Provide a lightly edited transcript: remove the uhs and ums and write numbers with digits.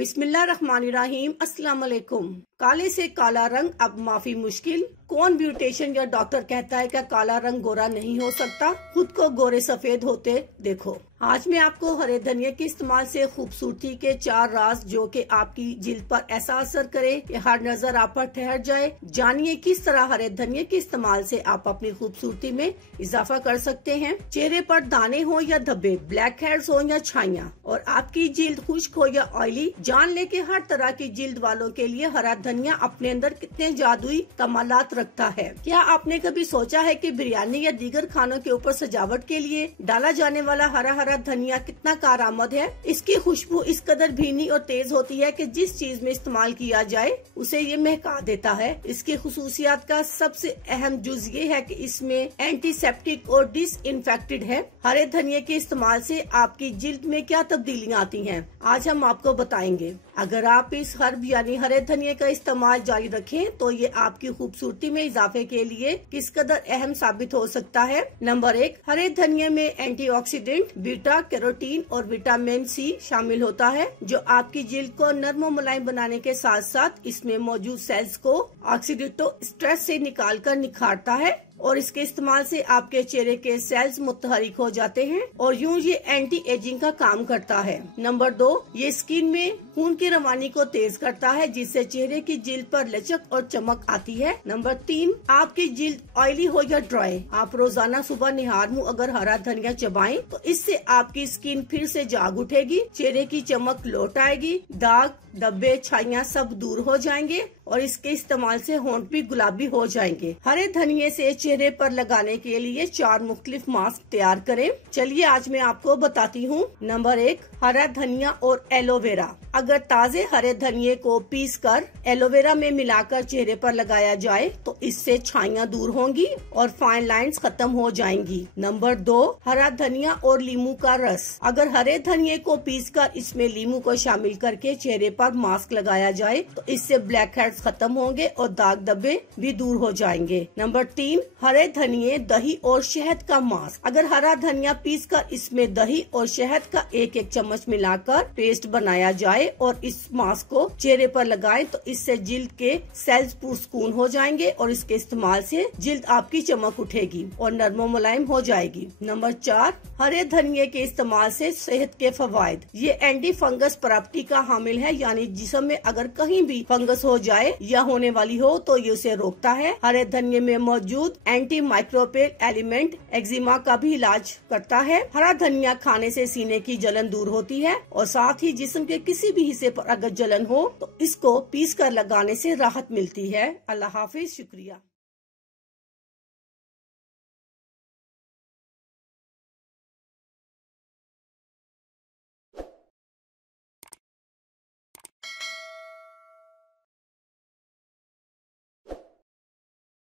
बिस्मिल्लाहिर्रहमानिर्रहीम। अस्सलाम वालेकुम। काले से काला रंग अब माफी मुश्किल। कौन ब्यूटिशियन या डॉक्टर कहता है कि काला रंग गोरा नहीं हो सकता? खुद को गोरे सफेद होते देखो। आज मैं आपको हरे धनिया के इस्तेमाल से खूबसूरती के 4 राज जो कि आपकी जिल्द पर ऐसा असर करे कि हर नजर आप पर ठहर जाए। जानिए किस तरह हरे धनिया के इस्तेमाल से आप अपनी खूबसूरती में इजाफा कर सकते हैं। चेहरे पर दाने हो या धब्बे, ब्लैक हेड्स हो या छाइयाँ, और आपकी जिल्द खुश्क हो या ऑयली, जान ले कि हर तरह की जिल्द वालों के लिए हरा धनिया अपने अंदर कितने जादुई कमालात रखता है। क्या आपने कभी सोचा है कि बिरयानी या दीगर खानों के ऊपर सजावट के लिए डाला जाने वाला हरा हरा धनिया कितना कारआमद है? इसकी खुशबू इस कदर भीनी और तेज होती है कि जिस चीज में इस्तेमाल किया जाए उसे ये महका देता है। इसकी खुसूसियात का सबसे अहम जुज ये है कि इसमें एंटीसेप्टिक और डिसइंफेक्टेड है। हरे धनिया के इस्तेमाल से आपकी जिल्द में क्या तब्दीलियाँ आती हैं, आज हम आपको बताएंगे। अगर आप इस हर्ब यानी हरे धनिया का इस्तेमाल जारी रखें तो ये आपकी खूबसूरती में इजाफे के लिए किस कदर अहम साबित हो सकता है। नंबर 1, हरे धनिया में एंटीऑक्सीडेंट बीटा कैरोटीन और विटामिन सी शामिल होता है, जो आपकी जिल्द को नर्म और मुलायम बनाने के साथ साथ इसमें मौजूद सेल्स को ऑक्सीडेटिव स्ट्रेस से निकाल कर निखारता है, और इसके इस्तेमाल से आपके चेहरे के सेल्स मुतहरिक हो जाते हैं और यूं ये एंटी एजिंग का काम करता है। नंबर 2, ये स्किन में खून की रवानी को तेज करता है, जिससे चेहरे की जिल्द पर लचक और चमक आती है। नंबर 3, आपकी जिल्द ऑयली हो या ड्राई, आप रोजाना सुबह निहार मुंह अगर हरा धनिया चबाएं तो इससे आपकी स्किन फिर से जाग उठेगी, चेहरे की चमक लौट आएगी, दाग धब्बे छाइयाँ सब दूर हो जाएंगे और इसके इस्तेमाल से होंठ भी गुलाबी हो जाएंगे। हरे धनिये से चेहरे पर लगाने के लिए 4 मुख्तलिफ मास्क तैयार करें। चलिए आज मैं आपको बताती हूँ। नंबर 1, हरा धनिया और एलोवेरा। अगर ताजे हरे धनिये को पीसकर एलोवेरा में मिलाकर चेहरे पर लगाया जाए तो इससे छाइयाँ दूर होंगी और फाइन लाइंस खत्म हो जाएंगी। नंबर 2, हरा धनिया और लीमू का रस। अगर हरे धनिये को पीसकर इसमें लीमू को शामिल करके चेहरे पर मास्क लगाया जाए तो इससे ब्लैक हेड्स खत्म होंगे और दाग धब्बे भी दूर हो जाएंगे। नंबर 3, हरे धनिये, दही और शहद का मास्क। अगर हरा धनिया पीसकर इसमें दही और शहद का 1-1 चम्मच मिलाकर पेस्ट बनाया जाए और इस मास्क को चेहरे पर लगाएं तो इससे जिल्द के सेल्स पुरस्कून हो जाएंगे और इसके इस्तेमाल से जिल्द आपकी चमक उठेगी और नर्म मुलायम हो जाएगी। नंबर 4, हरे धनिये के इस्तेमाल से सेहत के फवायद। ये एंटी फंगस प्रॉपर्टी का हामिल है, यानी जिस्म में अगर कहीं भी फंगस हो जाए या होने वाली हो तो ये उसे रोकता है। हरे धनिये में मौजूद एंटी माइक्रोबियल एलिमेंट एक्जिमा का भी इलाज करता है। हरा धनिया खाने से सीने की जलन दूर होती है और साथ ही जिस्म के किसी भी हिस्से पर अगर जलन हो तो इसको पीस कर लगाने से राहत मिलती है। अल्लाह हाफिज, शुक्रिया।